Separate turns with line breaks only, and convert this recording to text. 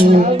મંગળ